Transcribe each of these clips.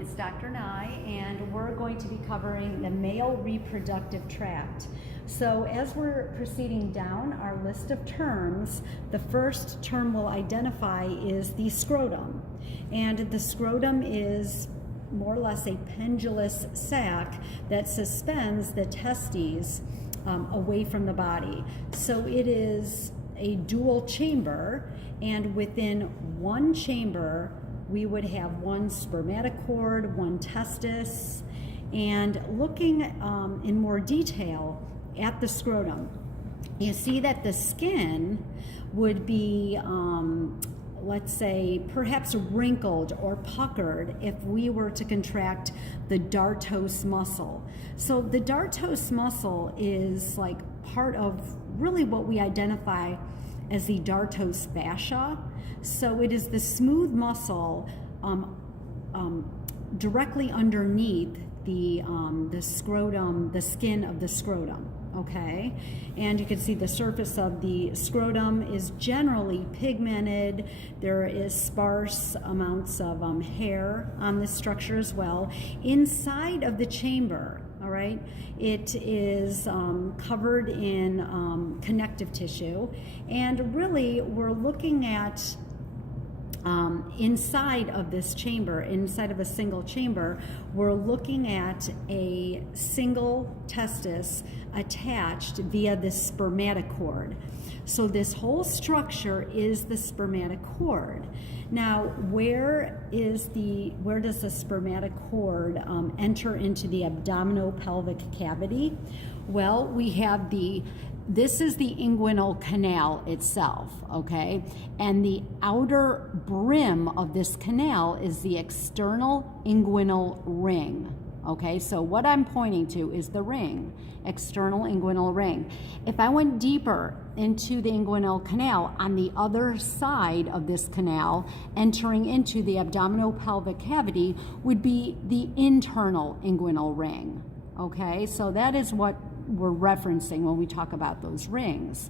It's Dr. Nye, and we're going to be covering the male reproductive tract. So as we're proceeding down our list of terms, the first term we'll identify is the scrotum. And the scrotum is more or less a pendulous sac that suspends the testes away from the body. So it is a dual chamber, and within one chamber we would have one spermatocord, one testis. And looking in more detail at the scrotum, you see that the skin would be, let's say, perhaps wrinkled or puckered if we were to contract the dartos muscle. So the dartos muscle is like part of really what we identify as the dartos fascia. So it is the smooth muscle directly underneath the scrotum, the skin of the scrotum. Okay, and you can see the surface of the scrotum is generally pigmented. There is sparse amounts of hair on this structure as well. Inside of the chamber, all right, it is covered in connective tissue, and really we're looking at inside of this chamber, inside of a single chamber, we're looking at a single testis attached via the spermatocord. So this whole structure is the spermatocord. Now, where does the spermatocord enter into the abdominopelvic cavity? Well, we have this is the inguinal canal itself, okay? And the outer brim of this canal is the external inguinal ring, okay? So what I'm pointing to is the ring, external inguinal ring. If I went deeper into the inguinal canal, on the other side of this canal, entering into the abdominopelvic cavity, would be the internal inguinal ring, okay? So that is what we're referencing when we talk about those rings.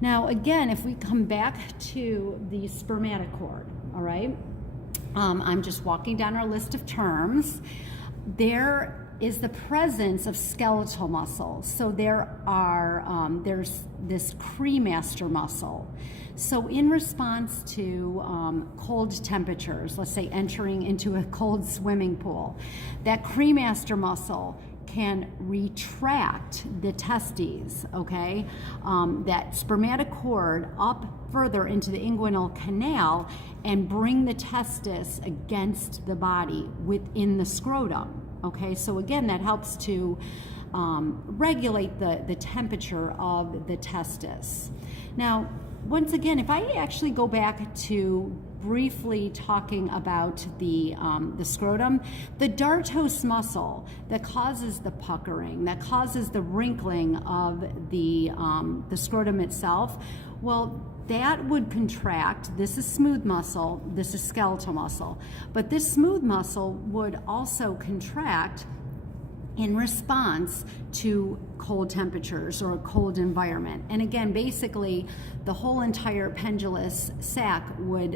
Now, again, if we come back to the spermatocord, all right, I'm just walking down our list of terms. There is the presence of skeletal muscle. So there's this cremaster muscle. So in response to cold temperatures, let's say entering into a cold swimming pool, that cremaster muscle can retract the testes, okay? That spermatocord up further into the inguinal canal and bring the testis against the body within the scrotum, okay? So again, that helps to regulate the temperature of the testis. Now, once again, if I actually go back to briefly talking about the scrotum, the dartos muscle that causes the puckering, that causes the wrinkling of the scrotum itself, well, that would contract. This is smooth muscle, this is skeletal muscle, but this smooth muscle would also contract in response to cold temperatures or a cold environment. And again, basically, the whole entire pendulous sac would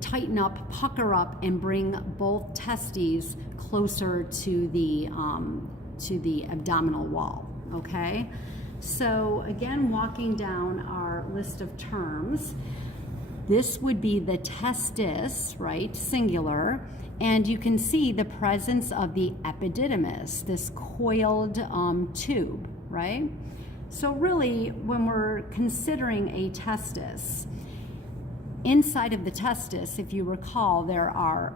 tighten up, pucker up, and bring both testes closer to the abdominal wall, okay? So again, walking down our list of terms, this would be the testis, right, singular, and you can see the presence of the epididymis, this coiled tube, right? So really, when we're considering a testis, inside of the testis, if you recall, there are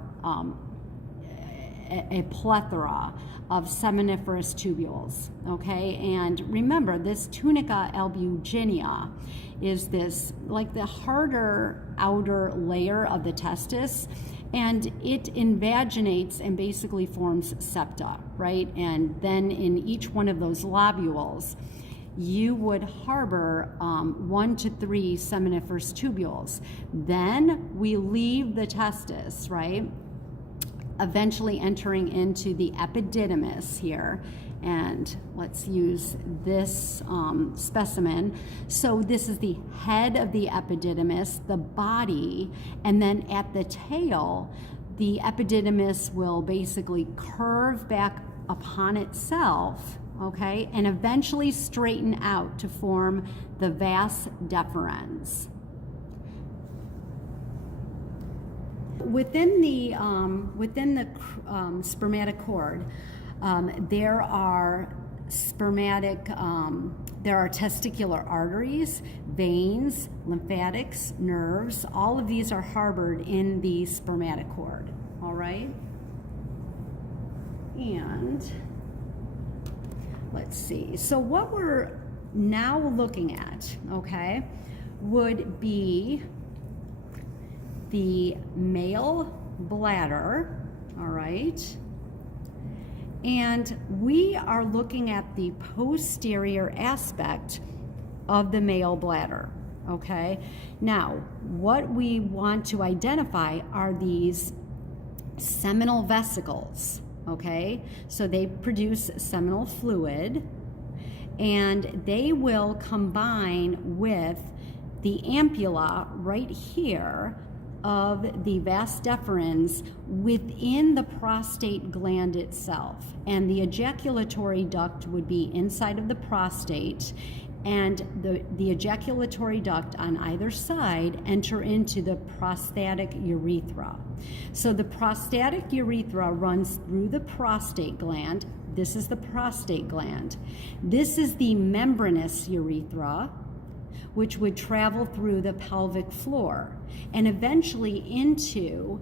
a plethora of seminiferous tubules, okay? And remember, this tunica albuginea is this, like the harder outer layer of the testis, and it invaginates and basically forms septa, right? And then in each one of those lobules, you would harbor 1 to 3 seminiferous tubules. Then we leave the testis, right? Eventually entering into the epididymis here. And let's use this specimen. So this is the head of the epididymis, the body, and then at the tail, the epididymis will basically curve back upon itself, okay, and eventually straighten out to form the vas deferens. Within the spermatocord, there are testicular arteries, veins, lymphatics, nerves. All of these are harbored in the spermatocord, all right? And let's see. So what we're now looking at, okay, would be the male bladder, all right? And we are looking at the posterior aspect of the male bladder, okay? Now, what we want to identify are these seminal vesicles, okay? So they produce seminal fluid, and they will combine with the ampulla right here of the vas deferens within the prostate gland itself. And the ejaculatory duct would be inside of the prostate, and the ejaculatory duct on either side enter into the prostatic urethra. So the prostatic urethra runs through the prostate gland. This is the prostate gland. This is the membranous urethra, which would travel through the pelvic floor and eventually into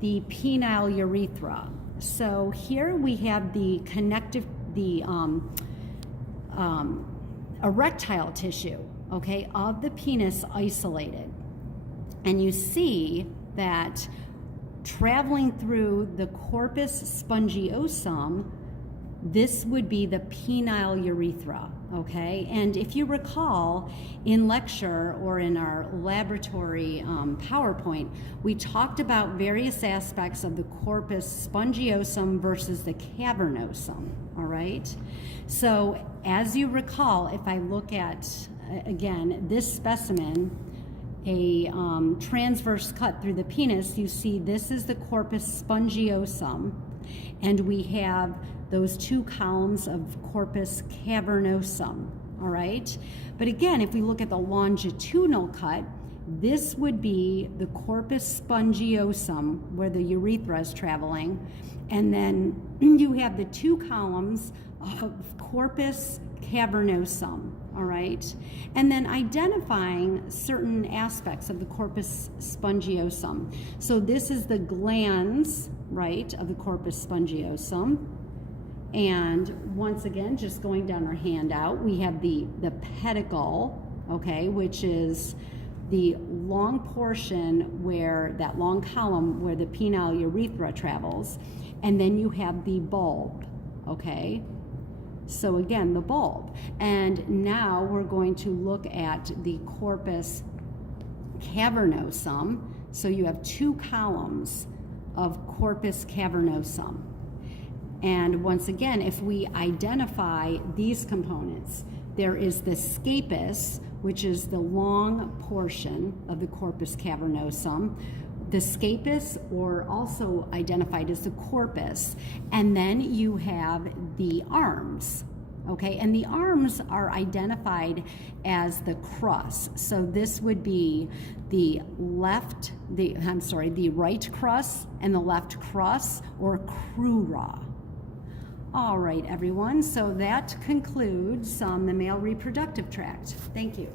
the penile urethra. So here we have the erectile tissue, okay, of the penis isolated. And you see that traveling through the corpus spongiosum, this would be the penile urethra, okay? And if you recall, in lecture or in our laboratory PowerPoint, we talked about various aspects of the corpus spongiosum versus the cavernosum, all right? So as you recall, if I look at, again, this specimen, a transverse cut through the penis, you see this is the corpus spongiosum, and we have those two columns of corpus cavernosum, all right? But again, if we look at the longitudinal cut, this would be the corpus spongiosum where the urethra is traveling, and then you have the two columns of corpus cavernosum, all right? And then identifying certain aspects of the corpus spongiosum. So this is the glans, right, of the corpus spongiosum. And once again, just going down our handout, we have the pedicle, okay, which is the long portion where, that long column where the penile urethra travels. And then you have the bulb, okay? So again, the bulb. And now we're going to look at the corpus cavernosum. So you have two columns of corpus cavernosum. And once again, if we identify these components, there is the scapus, which is the long portion of the corpus cavernosum, the scapus, or also identified as the corpus, and then you have the arms, okay? And the arms are identified as the crus. So this would be the right crus and the left crus, or crura. All right, everyone, so that concludes the male reproductive tract. Thank you.